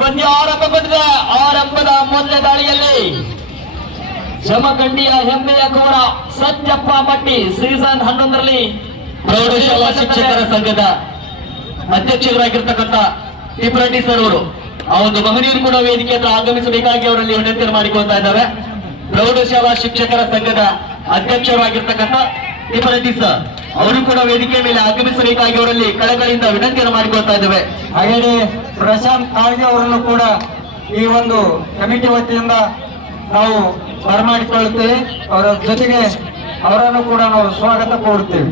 ಪಂದ್ಯ ಆರಂಭಗೊಂಡಿದೆ. ಆರಂಭದ ಮೊದಲ ದಾಳಿಯಲ್ಲಿ ಜಮಖಂಡಿಯ ಹೆಮ್ಮೆಯ ಕೋರ ಸಜ್ಜಪ್ಪ ಮಟ್ಟಿ ಸೀಸನ್ 11ರಲ್ಲಿ ಪ್ರೌಢಶಾಲಾ ಶಿಕ್ಷಕರ ಸಂಘದ ಅಧ್ಯಕ್ಷರಾಗಿರ್ತಕ್ಕಂಥ ತಿಪ್ರಟಿ ಸರ್ ಅವರು ಆ ಒಂದು ಮಹನೀಯರು ಕೂಡ ವೇದಿಕೆ ಹತ್ರ ಆಗಮಿಸಬೇಕಾಗಿ ಅವರಲ್ಲಿ ವಿನಂತಿ ಮಾಡಿಕೊಳ್ತಾ ಇದ್ದಾರೆ. ಪ್ರೌಢಶಾಲಾ ಶಿಕ್ಷಕರ ಸಂಘದ ಅಧ್ಯಕ್ಷರಾಗಿರ್ತಕ್ಕಂಥ ತಿಪ್ರಟಿ ಸರ್ ಅವರು ಕೂಡ ವೇದಿಕೆ ಮೇಲೆ ಆಗಮಿಸಬೇಕಾಗಿ ಅವರಲ್ಲಿ ಕಳಕಳಿಯಿಂದ ವಿನಂತಿಯನ್ನು ಮಾಡಿಕೊಳ್ತಾ ಇದ್ದೇವೆ. ಹಾಗೆಯೇ ಪ್ರಶಾಂತ್ ಕಾಳ್ಗೆ ಅವರನ್ನು ಕೂಡ ಈ ಒಂದು ಕಮಿಟಿ ವತಿಯಿಂದ ನಾವು ಬರಮಾಡಿಕೊಳ್ಳುತ್ತೇವೆ. ಅವರ ಜೊತೆಗೆ ಅವರನ್ನು ಕೂಡ ನಾವು ಸ್ವಾಗತ ಕೋರುತ್ತೇವೆ.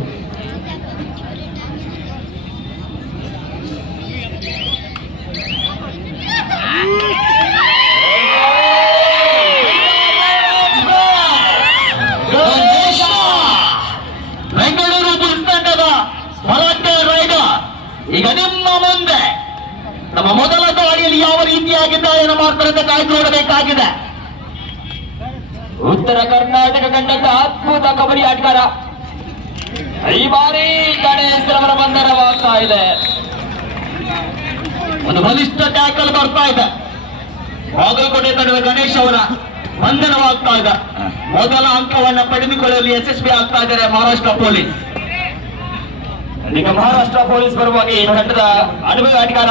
ಬೆಂಗಳೂರು ಬುಲ್ಸ್ ತಂಡದ ವಾಲಂಟಿಯರ್ ರೈಡರ್ ಈಗ ನಿಮ್ಮ ಮುಂದೆ ನಮ್ಮ ಮೊದಲ ದಾಳಿಯಲ್ಲಿ ಯಾವ ರೀತಿಯಾಗಿ ದಾಳಿಯನ್ನು ಮಾಡ್ತಾರೆ ಅಂತ ಕಾಯ್ದು ನೋಡಬೇಕಾಗಿದೆ. ಉತ್ತರ ಕರ್ನಾಟಕ ತಂಡದ ಅದ್ಭುತ ಕಬಡ್ಡಿ ಆಟಗಾರ ಈ ಬಾರಿ ಗಣೇಶ್ ರವರ ಬಂಧನವಾಗ್ತಾ ಇದೆ. ಒಂದು ಬಲಿಷ್ಠ ಟ್ಯಾಕಲ್ ಬರ್ತಾ ಇದೆ. ಬಾಗಲಕೋಟೆ ತಂಡದ ಗಣೇಶ್ ಅವರ ಬಂಧನವಾಗ್ತಾ ಇದೆ. ಮೊದಲ ಅಂಕವನ್ನ ಪಡೆದುಕೊಳ್ಳಲು ಯಶಸ್ವಿ ಆಗ್ತಾ ಇದ್ದಾರೆ ಮಹಾರಾಷ್ಟ್ರ ಪೊಲೀಸ್. ಈಗ ಮಹಾರಾಷ್ಟ್ರ ಪೊಲೀಸ್ ಬರುವಾಗ ಈ ತಂಡದ ಅನುಭವಿ ಆಟಗಾರ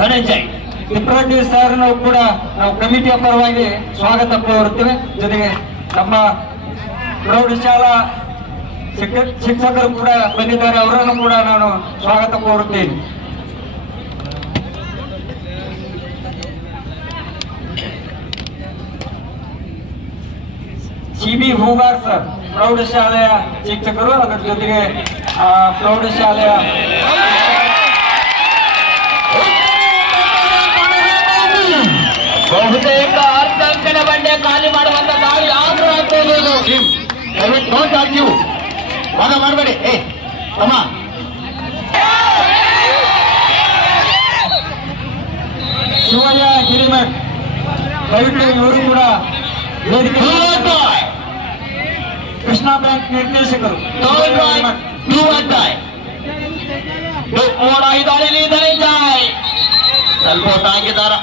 ಧನಂಜಯ್ ತಿಪ್ರಟಿ ಸರ್ ಕೂಡ ನಾವು ಕಮಿಟಿಯ ಪರವಾಗಿ ಸ್ವಾಗತ ಕೋರುತ್ತೇವೆ. ಜೊತೆಗೆ ನಮ್ಮ ಪ್ರೌಢಶಾಲಾ ಶಿಕ್ಷಕರು ಕೂಡ ಬಂದಿದ್ದಾರೆ, ಅವರನ್ನು ಕೂಡ ನಾನು ಸ್ವಾಗತ ಕೋರುತ್ತೇನೆ. CB ಹೂಗಾರ್ ಸರ್ ಪ್ರೌಢಶಾಲೆಯ ಶಿಕ್ಷಕರು, ಅದರ ಜೊತೆಗೆ ಪ್ರೌಢಶಾಲೆಯ ಬಹುತೇಕ ಅರ್ಧ ಅಂಕಣ ಬಂಡೆ ಖಾಲಿ ಮಾಡುವಂತ ದಾಳಿ ಆದ್ರೂ ಆಗ್ಬೋದು. ವಾದ ಮಾಡಬೇಡಿ. ತಮ್ಮ ಶಿವಯ್ಯ ಹಿರಿಮಠ್ ದಯವಿಟ್ಟು ಇವರು ಕೂಡ ವೇದಿಕೆ ಕೃಷ್ಣ ಬ್ಯಾಂಕ್ ನಿರ್ದೇಶಕರು ಈ ದಾಳಿಯಲ್ಲಿ ಧನಂಜಯ್ ಸ್ವಲ್ಪ ಹೊತ್ತಾಗಿದ್ದಾರೆ.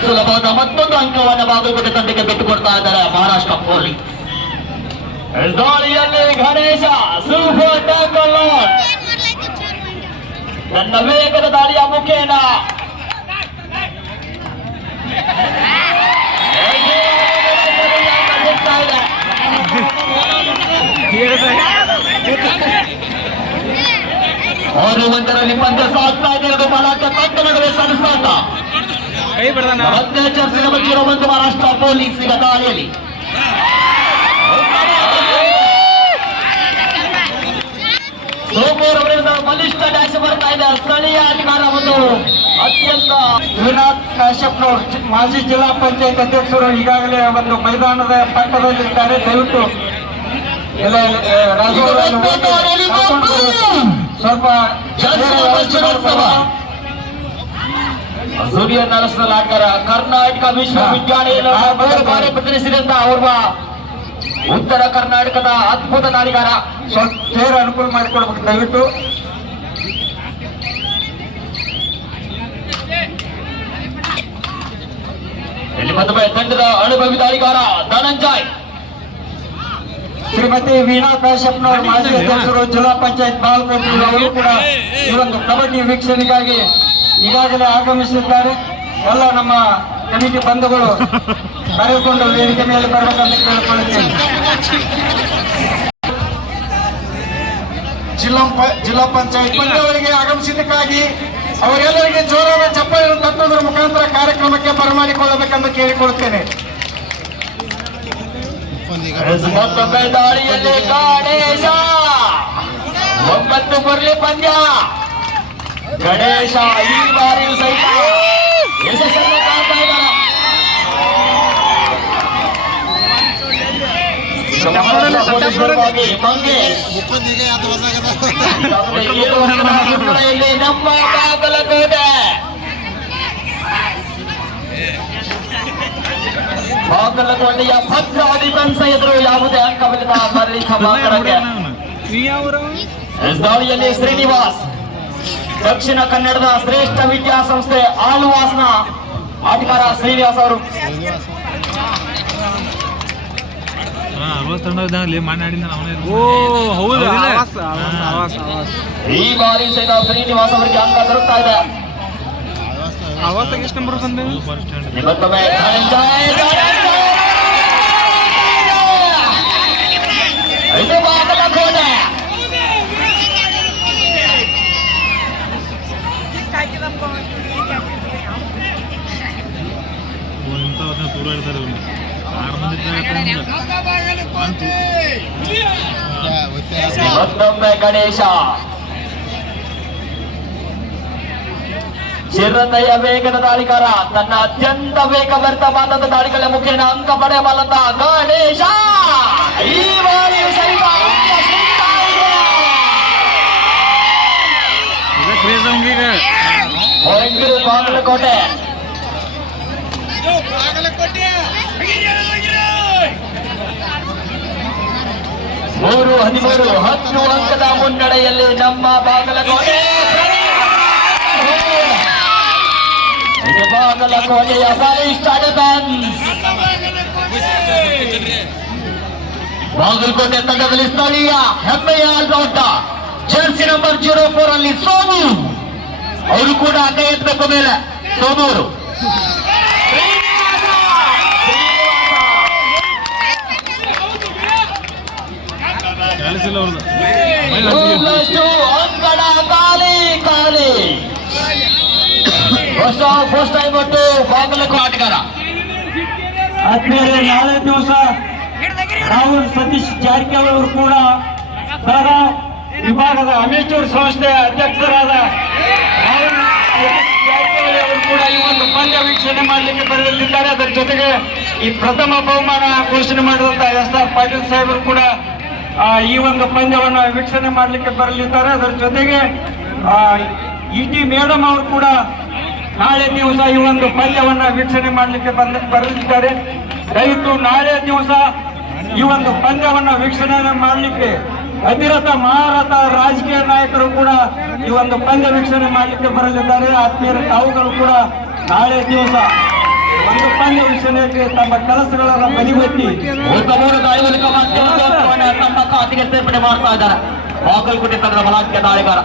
ಸುಲಭವಾದ ಮತ್ತೊಂದು ಅಂಕವನ್ನು ಬಾಗಲಕೋಟೆ ತಂಡಕ್ಕೆ ಬಿಟ್ಟುಕೊಡ್ತಾ ಇದ್ದಾರೆ ಮಹಾರಾಷ್ಟ್ರ ಪೊಲೀಸ್. ದಾಳಿಯಲ್ಲಿ ಗಣೇಶ ಸೂಪರ್ ಟ್ಯಾಕಲ್ ನನ್ನ ವೇಗದ ದಾಳಿಯ ಮುಖೇನ ಅವರು ಒಂದರಲ್ಲಿ ಪಂದ್ಯ ಸಾಗ್ತಾ ಇದೆ. ಬಲಾಟ ತಂಡ ನಡುವೆ ಸರಿಸಾಟ ಅತ್ಯಾಚಾರ ಬಗ್ಗೆ ಒಂದು ಮಹಾರಾಷ್ಟ್ರ ಪೊಲೀಸ್ ಈಗ ದಾಳಿಯಲ್ಲಿ ಸೋಮವಾರ ಅವರಿಂದ ಬಲಿಷ್ಠ ಡ್ಯಾಶ್ ಬರ್ತಾ ಇದೆ. ಸ್ಥಳೀಯ ಆಟಗಾರ ಒಂದು ಅತ್ಯಂತ ವಿನಾಥ್ ಕಾಶ್ಯಪ್ನವರು ಮಾಜಿ ಜಿಲ್ಲಾ ಪಂಚಾಯತ್ ಅಧ್ಯಕ್ಷರು ಈಗಾಗಲೇ ಒಂದು ಮೈದಾನದ ಪಕ್ಕದಲ್ಲಿದ್ದಾರೆ. ದಯವಿಟ್ಟು ಎಲ್ಲ ರಾಜು ಸ್ವಲ್ಪ ಸೂರ್ಯ ನ್ಯಾಷನಲ್ ಆಟಗಾರ ಕರ್ನಾಟಕ ವಿಶ್ವವಿದ್ಯಾಲಯ ಪ್ರತಿನಿಧಿಸಿದಂತ ಓರ್ವ ಉತ್ತರ ಕರ್ನಾಟಕದ ಅದ್ಭುತ ದಾಳಿಗಾರ. ಸ್ವಲ್ಪ ಚೇರ್ ಅನುಕೂಲ ಮಾಡಿಕೊಡ್ಬೇಕು ದಯವಿಟ್ಟು. ಇಲ್ಲಿ ಮತ್ತೊಮ್ಮೆ ತಂಡದ ಅನುಭವಿ ದಾಳಿಗಾರ ಧನಂಜಯ್. ಶ್ರೀಮತಿ ವೀಣಾ ಕಾಶ್ಯಪ್ನವರು ಮಾಜಿ ಅಧ್ಯಕ್ಷರು ಜಿಲ್ಲಾ ಪಂಚಾಯತ್ ಬಾಗಲಕೋಟೆ ಅವರು ಕೂಡ ಈ ಒಂದು ಕಬಡ್ಡಿ ವೀಕ್ಷಣೆಗಾಗಿ ಈಗಾಗಲೇ ಆಗಮಿಸಿದ್ದಾರೆ. ಎಲ್ಲ ನಮ್ಮ ಕಮಿಟಿ ಬಂಧುಗಳು ಕರೆದುಕೊಂಡು ವೇದಿಕೆ ಮೇಲೆ ಬರಬೇಕಂತ ಕೇಳಿಕೊಳ್ಳುತ್ತೇನೆ. ಜಿಲ್ಲಾ ಪಂಚಾಯತ್ ಬಂಧುಗಳಿಗೆ ಆಗಮಿಸಿದ್ದಕ್ಕಾಗಿ ಅವರೆಲ್ಲರಿಗೆ ಜೋರಾದ ಚಪ್ಪಾಳೆ ತಟ್ಟುವುದರ ಮುಖಾಂತರ ಕಾರ್ಯಕ್ರಮಕ್ಕೆ ಬರಮಾಡಿಕೊಳ್ಳಬೇಕೆಂದು ಕೇಳಿಕೊಳ್ಳುತ್ತೇನೆ. ಮತ್ತೊಮ್ಮೆ ದಾಳಿಯಲ್ಲಿ ಗಣೇಶ 9 ಮುರಳಿ ಪಂದ್ಯ. ಗಣೇಶ ಈ ಬಾರಿಯೂ ಸಹಿತ ಯಶಸ್ಸನ್ನು ಕಾಣ್ತಾ ಇದ್ದಾರೆ. ನಮ್ಮ ಬಾಗಲಕೋಟೆ ಬಾಗಲಕೋಟೆಯ ಭದ್ರ ಡಿಫೆನ್ಸ್ ಎದುರು ಯಾವುದೇ ಅಂಕವಿಲ್ಲದ ಮರಳಿ ಸಭಾಂಗಣಕ್ಕೆ ದಾಳಿಯಲ್ಲಿ ಶ್ರೀನಿವಾಸ್ ದಕ್ಷಿಣ ಕನ್ನಡದ ಶ್ರೇಷ್ಠ ವಿದ್ಯಾಸಂಸ್ಥೆ ಆಳ್ವಾಸ್ನ ಆಟಗಾರ ಶ್ರೀನಿವಾಸ್ ಅವರು. ಈ ಬಾರಿ ಸಹಿತ ಶ್ರೀನಿವಾಸ್ ಅವರಿಗೆ ಅಂಕ ದೊರಕ್ತಾ ಇದೆ. ಮತ್ತೊಮ್ಮೆ ಇದು ಬಾಗಲಕೋಟೆ. ಮತ್ತೊಮ್ಮೆ ಗಣೇಶ ಚಿರತೆಯ ವೇಗದ ದಾಳಿಗಾರ ತನ್ನ ಅತ್ಯಂತ ವೇಗಭರಿತವಾದ ದಾಳಿಗಳ ಮುಖೇನ ಅಂಕ ಪಡೆಯಬಲ್ಲಂತ ಗಣೇಶ ಈ ಬಾರಿ ಸಹಿತ ಹೊರಗಿರು ಬಾಗಲಕೋಟೆ. 3-13 10 ಅಂಕದ ಮುನ್ನಡೆಯಲ್ಲಿ ನಮ್ಮ ಬಾಗಲಕೋಟೆ. ಇದು ಬಾಗಲಕೋಟೆಯ ಬಲಿಷ್ಠ ಡಿಫೆನ್ಸ್. ಬಾಗಲಕೋಟೆ ತಂಡದಲ್ಲಿ ಸ್ಥಳೀಯ ಹೆಮ್ಮೆಯ ಆಲ್ರೌಂಡರ್ ಜರ್ಸಿ ನಂಬರ್ 04 ಅಲ್ಲಿ ಸೋಮು ಅವರು ಕೂಡ ಕೈ ಎತ್ತಬೇಕು ಮೇಲೆ. ಸೋಮು ಅವರು ಅಂಕಣ ಖಾಲಿ ಖಾಲಿ. ಫಸ್ಟ್ ಟೈಮ್ ಒಟ್ಟು ಬಾಗಲಕೋಟೆ ಆಟಗಾರ. ಆದ್ಮೇಲೆ ನಾಳೆ ದಿವಸ ರಾಹುಲ್ ಸತೀಶ್ ಜಾರಕಿಹೊಳಿ ಅವರು ಕೂಡ ಬೆಳಗಾವಿ ವಿಭಾಗದ ಅಮೇಚೂರ್ ಸಂಸ್ಥೆಯ ಅಧ್ಯಕ್ಷರಾದ ರಾಹುಲ್ ಸತೀಶ್ ಜಾರಕಿಹೊಳಿ ಅವರು ಕೂಡ ಈ ಒಂದು ಪಂದ್ಯ ವೀಕ್ಷಣೆ ಮಾಡಲಿಕ್ಕೆ ಬರಲಿದ್ದಾರೆ. ಅದರ ಜೊತೆಗೆ ಈ ಪ್ರಥಮ ಬಹುಮಾನ ಘೋಷಣೆ ಮಾಡಿದಂತಹ SR ಪಾಟೀಲ್ ಸಾಹೇಬರು ಕೂಡ ಈ ಒಂದು ಪಂದ್ಯವನ್ನು ವೀಕ್ಷಣೆ ಮಾಡಲಿಕ್ಕೆ ಬರಲಿದ್ದಾರೆ. ಅದರ ಜೊತೆಗೆ ET ಮೇಡಮ್ ಅವರು ಕೂಡ ನಾಳೆ ದಿವಸ ಈ ಒಂದು ಪಂದ್ಯವನ್ನ ವೀಕ್ಷಣೆ ಮಾಡಲಿಕ್ಕೆ ಬರಲಿದ್ದಾರೆ. ದಯವಿಟ್ಟು ನಾಳೆ ದಿವಸ ಈ ಒಂದು ಪಂದ್ಯವನ್ನ ವೀಕ್ಷಣೆ ಮಾಡಲಿಕ್ಕೆ ಅಧಿರಥ ಮಹಾರಥ ರಾಜಕೀಯ ನಾಯಕರು ಕೂಡ ಈ ಒಂದು ಪಂದ್ಯ ವೀಕ್ಷಣೆ ಮಾಡಲಿಕ್ಕೆ ಬರಲಿದ್ದಾರೆ. ಆತ್ಮೀಯರ ತಾವುಗಳು ಕೂಡ ನಾಳೆ ದಿವಸ ಒಂದು ಪಂದ್ಯ ವೀಕ್ಷಣೆಗೆ ತಮ್ಮ ಕೆಲಸಗಳನ್ನು ಬದಿಗೊತ್ತಿ ತಮ್ಮ ಖಾತೆಗೆ ಸೇರ್ಪಡೆ ಮಾಡ್ತಾ ಇದ್ದಾರೆ. ಬಾಗಲಕೋಟೆ ತಂಡದ ಬಲಾಢ್ಯ ದಾಳಿಗಾರ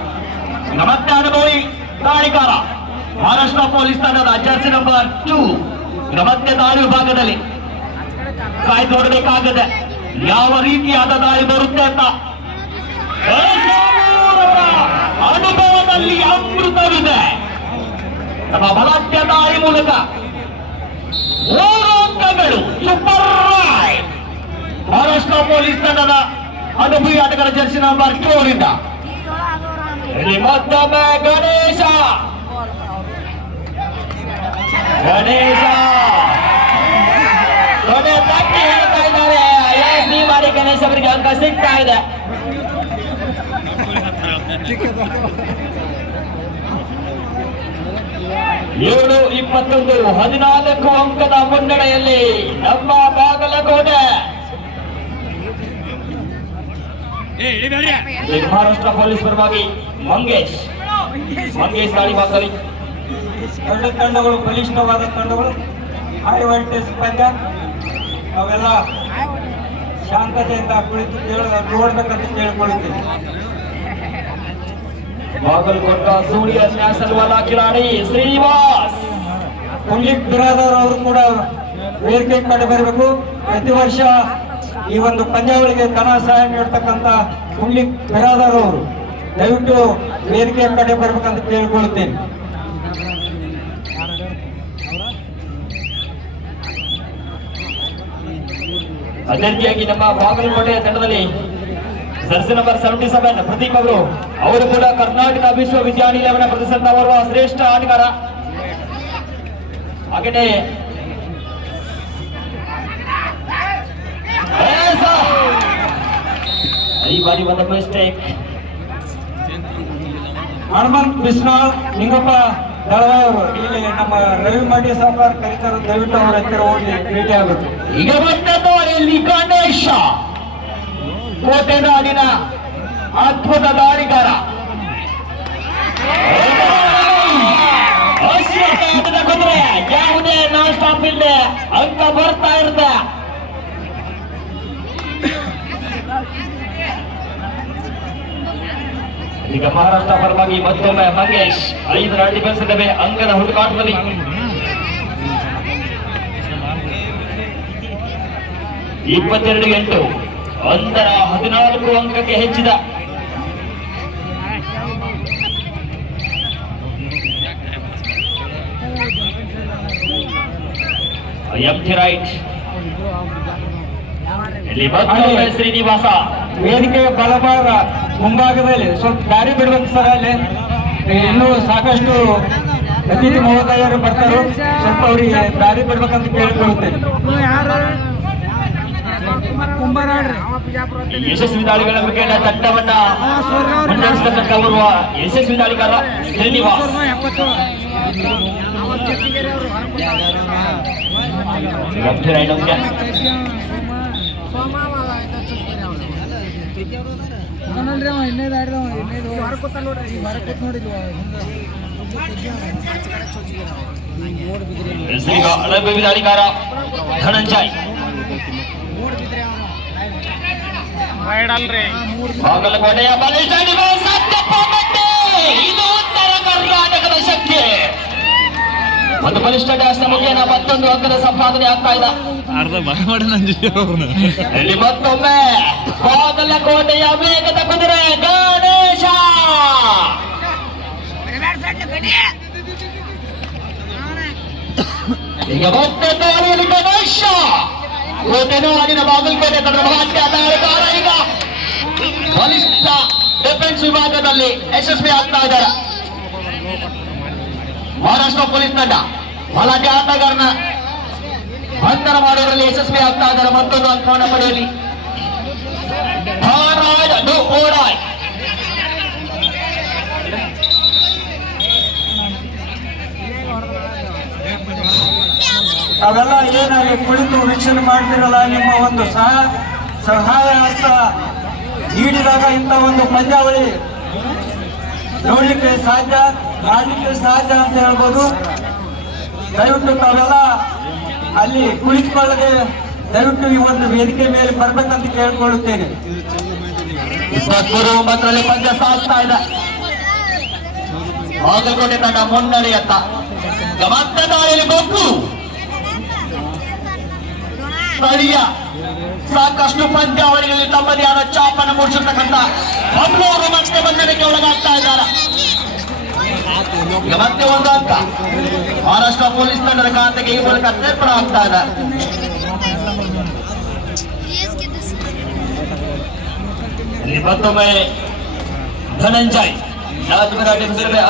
ಮತ್ತೆ ಅನುಭವಿ ದಾಳಿಗಾರ ಮಹಾರಾಷ್ಟ್ರ ಪೊಲೀಸ್ ತಂಡದ ಜರ್ಸಿ ನಂಬರ್ 2 ಮತ್ತೆ ದಾಳಿ ವಿಭಾಗದಲ್ಲಿ ಕಾಯ್ದು ನೋಡಬೇಕಾಗಿದೆ ಯಾವ ರೀತಿಯಾದ ದಾಳಿ ಬರುತ್ತೆ ಅಂತ. ಅನುಭವದಲ್ಲಿ ಅಮೃತವಿದೆ. ನಮ್ಮ ಬಲಾಢ್ಯ ದಾಳಿ ಮೂಲಕ 3 ಅಂಕಗಳು ಸೂಪರ್ ರೈಡ್. ಮಹಾರಾಷ್ಟ್ರ ಪೊಲೀಸ್ ತಂಡದ ಅನುಭವಿ ಆಟಗಾರ ಜರ್ಸಿ ನಂಬರ್ 2 ಅವರಿಂದ ಇಲ್ಲಿ ಮತ್ತೊಮ್ಮೆ ಗಣೇಶ ದೊಡ್ಡ ತಟ್ಟಿ ಹೇಳ್ತಾ ಇದ್ದಾರೆ. ಈ ಬಾರಿ ಗಣೇಶ್ ಅವರಿಗೆ ಅಂಕ ಸಿಗ್ತಾ ಇದೆ. ಏಳು 21 14 ಅಂಕದ ಮುನ್ನಡೆಯಲ್ಲಿ ನಮ್ಮ ಬಾಗಲಕೋಟೆ. ಮಹಾರಾಷ್ಟ್ರ ಪೊಲೀಸ್ ಪರವಾಗಿ ಮಂಗೇಶ್ ದಾಳಿ ಭಾಗದಲ್ಲಿ. ಎರಡು ತಂಡಗಳು ಬಲಿಷ್ಠವಾದ ತಂಡಗಳು, ಹೈ ವೋಲ್ಟೇಜ್ ಪಂದ್ಯ. ಅವೆಲ್ಲ ಶಾಂತತೆಯಿಂದ ಕುಳಿತು ನೋಡ್ಬೇಕಂತ ಕೇಳಿಕೊಳ್ಳುತ್ತೇನೆ. ಬಾಗಲಕೋಟ ಸೂರ್ಯ ನ್ಯಾಸಲ್ವಾಲ ಕಿಲಾಡಿ ಶ್ರೀನಿವಾಸ್ ಪುಂಡ್ಲಿಕ್ ಬಿರಾದರ್ ಅವರು ಕೂಡ ವೇದಿಕೆ ಕಡೆ ಬರಬೇಕು. ಪ್ರತಿ ವರ್ಷ ಈ ಒಂದು ಪಂದ್ಯಾವಳಿಗೆ ಧನ ಸಹಾಯ ನೀಡ್ತಕ್ಕಂಥ ಪುಂಡ್ಲಿಕ್ ಬಿರಾದರ್ ಅವರು ದಯವಿಟ್ಟು ವೇದಿಕೆ ಕಡೆ ಬರಬೇಕಂತ ಕೇಳಿಕೊಳ್ಳುತ್ತೇನೆ. ಅದೇ ರೀತಿಯಾಗಿ ನಮ್ಮ ಬಾಗಲಕೋಟೆಯ ತಂಡದಲ್ಲಿ ಜರ್ಸಿ ನಂಬರ್ 77 ಪ್ರದೀಪ್ ಅವರು ಕೂಡ ಕರ್ನಾಟಕ ವಿಶ್ವವಿದ್ಯಾನಿಲಯವನ್ನು ಪ್ರತಿಷ್ಠಿಸಿರುವ ಶ್ರೇಷ್ಠ ಆಟಗಾರ. ಹಾಗೆಯೇ ಈ ಬಾರಿ ಒಂದು ಮಿಸ್ಟೇಕ್. ಹನುಮಂತ್ ಬಿಸ್ನಾಳ್ ನಿಂಗಪ್ಪ ದಳವಾಯಿ ಅವರು ಇಲ್ಲಿ ನಮ್ಮ ರವಿ ಮಂಡಿ ಸಾವುಕಾರ ಕರೀತಾರೆ. ದಯವಿಟ್ಟು ಅವರ ಹತ್ತಿರ ಹೋಗಿ ಭೇಟಿ ಆಗಬೇಕು. ಈಗ ಇಲ್ಲಿ ಗಣೇಶ ಕೋಟೆನಾಡಿನ ಅದ್ಭುತ ದಾಳಿಗಾರ ಅಶ್ವತ್ಥ ಕುದುರೆ ಯಾವುದೇ ನಾನ್ ಸ್ಟಾಪ್ ಇಲ್ಲದೆ ಅಂಕ ಬರ್ತಾ ಇರುತ್ತೆ. ಈಗ ಮಹಾರಾಷ್ಟ್ರ ಪರವಾಗಿ ಮತ್ತೊಮ್ಮೆ ಮಂಗೇಶ್ 5 ರನ್ ಡಿಫೆನ್ಸ್ ಇದ್ದಾವೆ ಅಂಕದ ಹುಡುಕಾಟದಲ್ಲಿ. 22-8 ಅಂತರ 14 ಅಂಕಕ್ಕೆ ಹೆಚ್ಚಿದ. ಎಂಟಿ ರೈಟ್ ಇಲ್ಲಿ ಮತ್ತೊಮ್ಮೆ ಶ್ರೀನಿವಾಸ. ವೇದಿಕೆಯ ಬಲಭಾಗ ಮುಂಭಾಗದಲ್ಲಿ ಸ್ವಲ್ಪ ದಾರಿ ಬಿಡ್ಬೇಕು ಸರ್. ಅಲ್ಲಿ ಇನ್ನೂ ಸಾಕಷ್ಟು ಅತಿಥಿ ಮಹೋದಯರು ಬರ್ತಾರೆ, ಸ್ವಲ್ಪ ಅವರಿಗೆ ದಾರಿ ಬಿಡ್ಬೇಕಂತ ಕೇಳಿಕೊಳ್ಳುತ್ತೇನೆ. ಯಶಸ್ವಿ ದಾಳಿಗಳ ಬಗ್ಗೆ ತಂಡವನ್ನ ಮುನ್ನಡೆಸತಕ್ಕ ಬರುವ ಯಶಸ್ವಿ ದಾಳಿಗಾರ ಶ್ರೀನಿವಾಸ್. ಎಂಟಿ ರೈಟ್ ಅಂತ್ಯ. ಅನುಭವಿ ದಾಳಿಗಾರ ಧನಂಜಯ್. ಬಾಗಲಕೋಟೆಯ ಬಲಿಷ್ಠ ಡಿಫೆನ್ಸ್ ಸತ್ಯಪ್ಪ ಬಟ್ಟೆ. ಇದು ಉತ್ತರ ಕರ್ನಾಟಕದ ಶಕ್ತಿ. ಒಂದು ಬಲಿಷ್ಠ ಡ್ಯಾಶ್ನ ಮುಖೇನ ಮತ್ತೊಂದು ಅಂಕದ ಸಂಪಾದನೆ ಆಗ್ತಾ ಇದೆ. ಇಲ್ಲಿ ಮತ್ತೊಮ್ಮೆ ಬಾಗಲಕೋಟೆಯ ವೇಗದ ಕುದುರೆ ಗಣೇಶ. ಈಗ ಮತ್ತೆ ದಾಳಿಯಲ್ಲಿ ಗಣೇಶ. ಕೋಟೆನಾಡಿನ ಬಾಗಲಕೋಟೆ ತಂಡದ ಭಾಗ್ಯ ದಾಳಿಗಾರ ಈಗ ಬಲಿಷ್ಠ ಡಿಫೆನ್ಸ್ ವಿಭಾಗದಲ್ಲಿ ಯಶಸ್ವಿ ಆಗ್ತಾ ಇದ್ದಾರೆ. ಮಹಾರಾಷ್ಟ್ರ ಪೊಲೀಸ್ ತಂಡ ಬಲಾಢ್ಯ ಆಟಗಾರನ ಬಂಧನ ಮಾಡುವಲ್ಲಿ ಯಶಸ್ವಿ ಆಗ್ತಾ ಇದ್ದಾರೆ. ಮತ್ತೊಂದು ಅಂಕವನ್ನು ಪಡೆಯಲಿ. ಅವೆಲ್ಲ ಏನಾಗಿ ಕುಳಿತು ವೀಕ್ಷಣೆ ಮಾಡ್ತಿರಲ್ಲ, ನಿಮ್ಮ ಒಂದು ಸಹಾಯ ಹಸ್ತ ನೀಡಿದಾಗ ಇಂಥ ಒಂದು ಪಂದ್ಯಾವಳಿ ನೋಡ್ಲಿಕ್ಕೆ ಸಾಧ್ಯ, ಮಾಡಲಿಕ್ಕೆ ಸಾಧ್ಯ ಅಂತ ಹೇಳ್ಬೋದು. ದಯವಿಟ್ಟು ತಾವೆಲ್ಲ ಅಲ್ಲಿ ಕುಳಿತುಕೊಳ್ಳದೆ ದಯವಿಟ್ಟು ಈ ಒಂದು ವೇದಿಕೆ ಮೇಲೆ ಬರ್ಬೇಕಂತ ಕೇಳ್ಕೊಳ್ಳುತ್ತೇನೆ. 29ರಲ್ಲಿ ಪಂದ್ಯ ಸಾಗ್ತಾ ಇದೆ. ಬಾಗಲಕೋಟೆ ತಂಡ ಮುನ್ನಡೆಯತ್ತ. ಮತ್ತೆ ದಾಳಿಯಲ್ಲಿ ಬೊಕ್ಕು ಸ್ಥಳೀಯ ಸಾಕಷ್ಟು ಪಂದ್ಯಾವಳಿಗಳಲ್ಲಿ ತಮ್ಮದೇ ಆದ ಚಾಪನ್ನು ಮೂಡಿಸಿರ್ತಕ್ಕಂಥ ಮಂಗಳೂರು ಮತ್ತೆ ಬಂಧನಕ್ಕೆ ಒಳಗಾಗ್ತಾ ಇದ್ದಾರೆ. ಈಗ ಮತ್ತೆ ಒಂದು ಅಂಕ ಮಹಾರಾಷ್ಟ್ರ ಪೊಲೀಸ್ ತಂಡದ ಖಾತೆಗೆ ಈ ಮೂಲಕ ಸೇರ್ಪಡೆ ಆಗ್ತಾ ಇದೆ. ಇಲ್ಲಿ ಮತ್ತೊಮ್ಮೆ ಧನಂಜಯ್